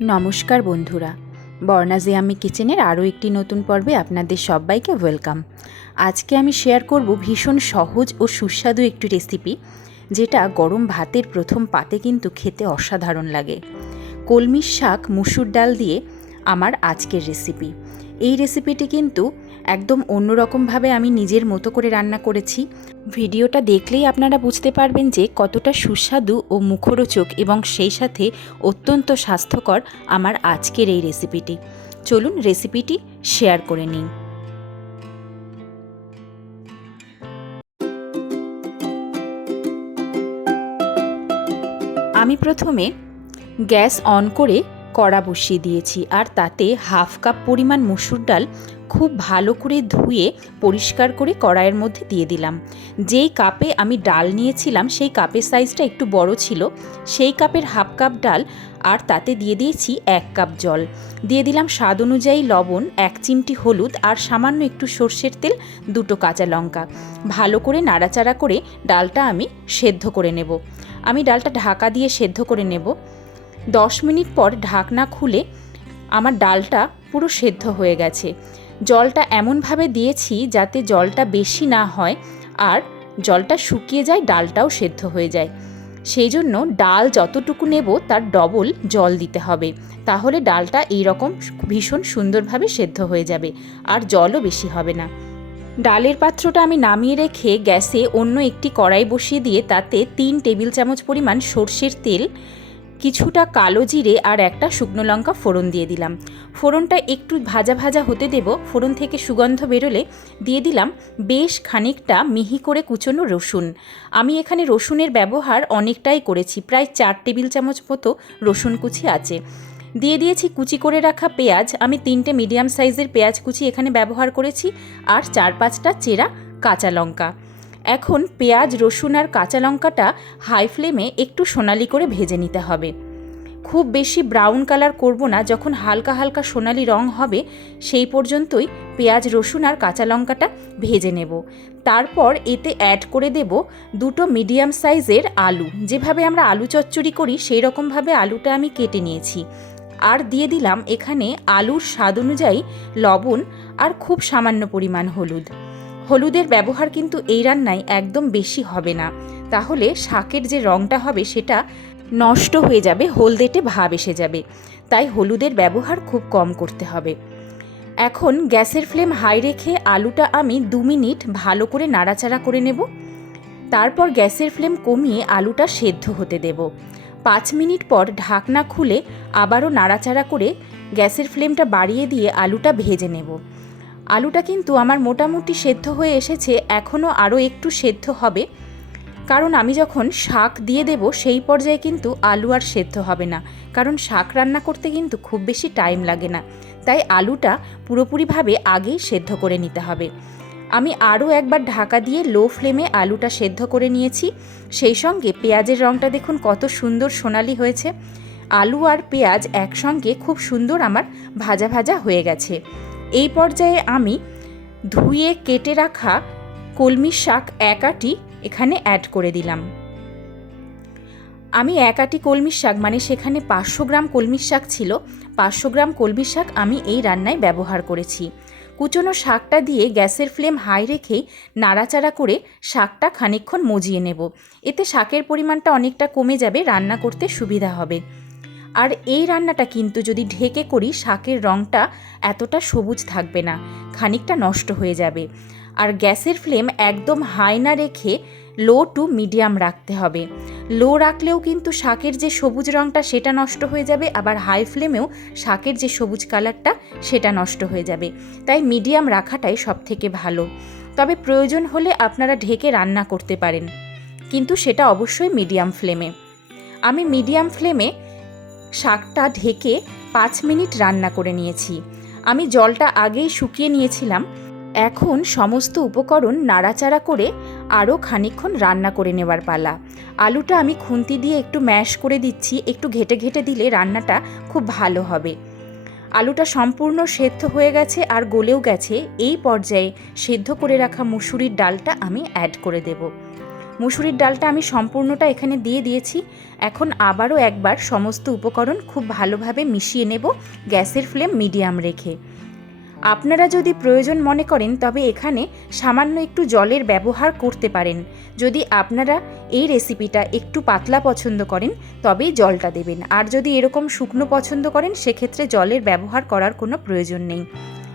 নমস্কার বন্ধুরা। বর্ণাজে আমি কিচেনের আরও একটি নতুন পর্বে আপনাদের সবাইকে ওয়েলকাম। আজকে আমি শেয়ার করব ভীষণ সহজ ও সুস্বাদু একটি রেসিপি, যেটা গরম ভাতের প্রথম পাতে কিন্তু খেতে অসাধারণ লাগে। কলমির শাক, মুসুর ডাল দিয়ে আমার আজকের রেসিপি। এই রেসিপিটি কিন্তু একদম অন্যরকমভাবে আমি নিজের মতো করে রান্না করেছি। ভিডিওটা দেখলেই আপনারা বুঝতে পারবেন যে কতটা সুস্বাদু ও মুখরোচক এবং সেই সাথে অত্যন্ত স্বাস্থ্যকর আমার আজকের এই রেসিপিটি। চলুন রেসিপিটি শেয়ার করে নিই। আমি প্রথমে গ্যাস অন করে কড়া বসিয়ে দিয়েছি আর তাতে হাফ কাপ পরিমাণ মসুর ডাল খুব ভালো করে ধুয়ে পরিষ্কার করে কড়াইয়ের মধ্যে দিয়ে দিলাম। যেই কাপে আমি ডাল নিয়েছিলাম, সেই কাপের সাইজটা একটু বড় ছিল, সেই কাপের হাফ কাপ ডাল আর তাতে দিয়ে দিয়েছি এক কাপ জল। দিয়ে দিলাম স্বাদ অনুযায়ী লবণ, এক চিমটি হলুদ আর সামান্য একটু সর্ষের তেল, দুটো কাঁচা লঙ্কা। ভালো করে নাড়াচাড়া করে ডালটা আমি সেদ্ধ করে নেব। আমি ডালটা ঢাকা দিয়ে সেদ্ধ করে নেব। দশ মিনিট পর ঢাকনা খুলে আমার ডালটা পুরো সেদ্ধ হয়ে গেছে। জলটা এমনভাবে দিয়েছি যাতে জলটা বেশি না হয় আর জলটা শুকিয়ে যায়, ডালটাও সেদ্ধ হয়ে যায়। সেই জন্য ডাল যতটুকু নেব তার ডবল জল দিতে হবে। তাহলে ডালটা এই রকম ভীষণ সুন্দরভাবে সেদ্ধ হয়ে যাবে আর জলও বেশি হবে না। ডালের পাত্রটা আমি নামিয়ে রেখে গ্যাসে অন্য একটি কড়াই বসিয়ে দিয়ে তাতে তিন টেবিল চামচ পরিমাণ সর্ষের তেল কিছুটা কালো জিরে আর একটা শুকনো লঙ্কা ফোড়ন দিয়ে দিলাম। ফোড়নটা একটু ভাজা ভাজা হতে দেব। ফোড়ন থেকে সুগন্ধ বেরোলে দিয়ে দিলাম বেশ খানিকটা মিহি করে কুচনো রসুন। আমি এখানে রসুনের ব্যবহার অনেকটাই করেছি, প্রায় চার টেবিল চামচ মতো রসুন কুচি আছে। দিয়ে দিয়েছি কুচি করে রাখা পেঁয়াজ। আমি তিনটে মিডিয়াম সাইজের পেঁয়াজ কুচি এখানে ব্যবহার করেছি। আর চার পাঁচটা চেরা কাঁচা লঙ্কা। এখন পেঁয়াজ, রসুন আর কাঁচা লঙ্কাটা হাই ফ্লেমে একটু সোনালি করে ভেজে নিতে হবে। খুব বেশি ব্রাউন কালার করব না, যখন হালকা হালকা সোনালি রং হবে, সেই পর্যন্তই পেঁয়াজ, রসুন আর কাঁচা লঙ্কাটা ভেজে নেব। তারপর এতে অ্যাড করে দেব দুটো মিডিয়াম সাইজের আলু। যেভাবে আমরা আলু চচ্চড়ি করি, সেই রকমভাবে আলুটা আমি কেটে নিয়েছি। আর দিয়ে দিলাম এখানে আলুর স্বাদ অনুযায়ী লবণ আর খুব সামান্য পরিমাণ হলুদ। হলুদের ব্যবহার কিন্তু এই রান্নায় একদম বেশি হবে না। তাহলে শাকের যে রঙটা হবে সেটা নষ্ট হয়ে যাবে, হলদেটে ভাব এসে যাবে। তাই হলুদের ব্যবহার খুব কম করতে হবে। এখন গ্যাসের ফ্লেম হাই রেখে আলুটা আমি দু মিনিট ভালো করে নাড়াচাড়া করে নেব। তারপর গ্যাসের ফ্লেম কমিয়ে আলুটা সেদ্ধ হতে দেব। পাঁচ মিনিট পর ঢাকনা খুলে আবারও নাড়াচাড়া করে গ্যাসের ফ্লেমটা বাড়িয়ে দিয়ে আলুটা ভেজে নেব। আলুটা কিন্তু আমার মোটামুটি সেদ্ধ হয়ে এসেছে এখনও আরও একটু সেদ্ধ হবে। কারণ আমি যখন শাক দিয়ে দেব, সেই পর্যায়ে কিন্তু আলু আর সেদ্ধ হবে না। কারণ শাক রান্না করতে কিন্তু খুব বেশি টাইম লাগে না। তাই আলুটা পুরোপুরিভাবে আগেই সেদ্ধ করে নিতে হবে। আমি আরও একবার ঢাকা দিয়ে লো ফ্লেমে আলুটা সেদ্ধ করে নিয়েছি। সেই সঙ্গে পেঁয়াজের রঙটা দেখুন কত সুন্দর সোনালি হয়েছে। আলু আর পেঁয়াজ একসঙ্গে খুব সুন্দর আমার ভাজা ভাজা হয়ে গেছে। এই পর্যায়ে আমি ধুয়ে কেটে রাখা কলমি শাক এক আটি এখানে অ্যাড করে দিলাম। আমি এক আটি কলমির শাক মানে সেখানে পাঁচশো গ্রাম কলমির শাক ছিল, পাঁচশো গ্রাম কলমির শাক আমি এই রান্নায় ব্যবহার করেছি। কুচনো শাকটা দিয়ে গ্যাসের ফ্লেম হাই রেখেই নাড়াচাড়া করে শাকটা খানিকক্ষণ মজিয়ে নেব। এতে শাকের পরিমাণটা অনেকটা কমে যাবে, রান্না করতে সুবিধা হবে। আর এই রান্নাটা কিন্তু যদি ঢেকে করি, শাকের রঙটা এতটা সবুজ থাকবে না, খানিকটা নষ্ট হয়ে যাবে। আর গ্যাসের ফ্লেম একদম হাই না রেখে লো টু মিডিয়াম রাখতে হবে। লো রাখলেও কিন্তু শাকের যে সবুজ রঙটা সেটা নষ্ট হয়ে যাবে, আবার হাই ফ্লেমেও শাকের যে সবুজ কালারটা সেটা নষ্ট হয়ে যাবে। তাই মিডিয়াম রাখাটাই সব থেকে ভালো। তবে প্রয়োজন হলে আপনারা ঢেকে রান্না করতে পারেন। কিন্তু সেটা অবশ্যই মিডিয়াম ফ্লেমে। আমি মিডিয়াম ফ্লেমে শাকটা ঢেকে পাঁচ মিনিট রান্না করে নিয়েছি। আমি জলটা আগেই শুকিয়ে নিয়েছিলাম। এখন সমস্ত উপকরণ নাড়াচাড়া করে আরও খানিকক্ষণ রান্না করে নেওয়ার পালা। আলুটা আমি খুন্তি দিয়ে একটু ম্যাশ করে দিচ্ছি, একটু ঘেটে ঘেটে দিলে রান্নাটা খুব ভালো হবে। আলুটা সম্পূর্ণ সেদ্ধ হয়ে গেছে আর গলেও গেছে। এই পর্যায়ে সেদ্ধ করে রাখা মুসুরির ডালটা আমি অ্যাড করে দেব। মুসুরির ডালটা আমি সম্পূর্ণটা এখানে দিয়ে দিয়েছি। এখন আবারও একবার সমস্ত উপকরণ খুব ভালোভাবে মিশিয়ে নেব গ্যাসের ফ্লেম মিডিয়াম রেখে। আপনারা যদি প্রয়োজন মনে করেন, তবে এখানে সামান্য একটু জলের ব্যবহার করতে পারেন। যদি আপনারা এই রেসিপিটা একটু পাতলা পছন্দ করেন, তবেই জলটা দেবেন। আর যদি এরকম শুকনো পছন্দ করেন, সেক্ষেত্রে জলের ব্যবহার করার কোনো প্রয়োজন নেই।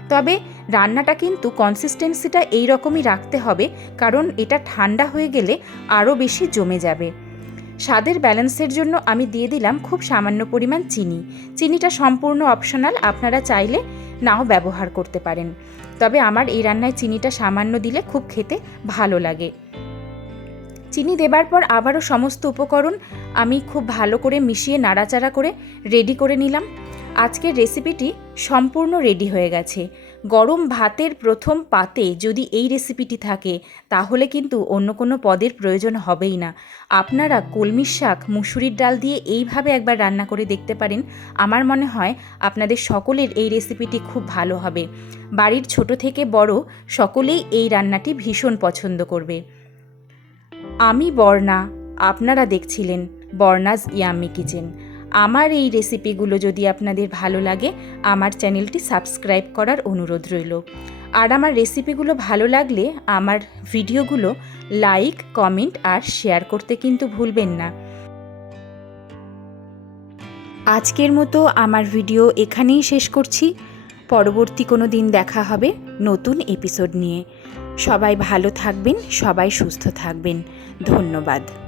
তবে রান্নাটা কিন্তু কনসিস্টেন্সিটা এই রকমই রাখতে হবে, কারণ এটা ঠান্ডা হয়ে গেলে আরও বেশি জমে যাবে। স্বাদের ব্যালেন্সের জন্য আমি দিয়ে দিলাম খুব সামান্য পরিমাণ চিনি। চিনিটা সম্পূর্ণ অপশনাল আপনারা চাইলে নাও ব্যবহার করতে পারেন। তবে আমার এই রান্নায় চিনিটা সামান্য দিলে খুব খেতে ভালো লাগে। চিনি দেবার পর আবারও সমস্ত উপকরণ আমি খুব ভালো করে মিশিয়ে নাড়াচাড়া করে রেডি করে নিলাম। আজকের রেসিপিটি সম্পূর্ণ রেডি হয়ে গেছে। গরম ভাতের প্রথম পাতে যদি এই রেসিপিটি থাকে, তাহলে কিন্তু অন্য কোনো পদের প্রয়োজন হবেই না। আপনারা কলমির শাক, মুসুরির ডাল দিয়ে এইভাবে একবার রান্না করে দেখতে পারেন। আমার মনে হয় আপনাদের সকলের এই রেসিপিটি খুব ভালো হবে। বাড়ির ছোট থেকে বড় সকলেই এই রান্নাটি ভীষণ পছন্দ করবে। আমি বর্ণা, আপনারা দেখছিলেন বর্ণাজ ইয়ামি কিচেন। আমার এই রেসিপিগুলো যদি আপনাদের ভালো লাগে, আমার চ্যানেলটি সাবস্ক্রাইব করার অনুরোধ রইল। আর আমার রেসিপিগুলো ভালো লাগলে আমার ভিডিওগুলো লাইক কমেন্ট আর শেয়ার করতে কিন্তু ভুলবেন না। আজকের মতো আমার ভিডিও এখানেই শেষ করছি। পরবর্তী কোনো দিন দেখা হবে নতুন এপিসোড নিয়ে। সবাই ভালো থাকবেন, সবাই সুস্থ থাকবেন। ধন্যবাদ।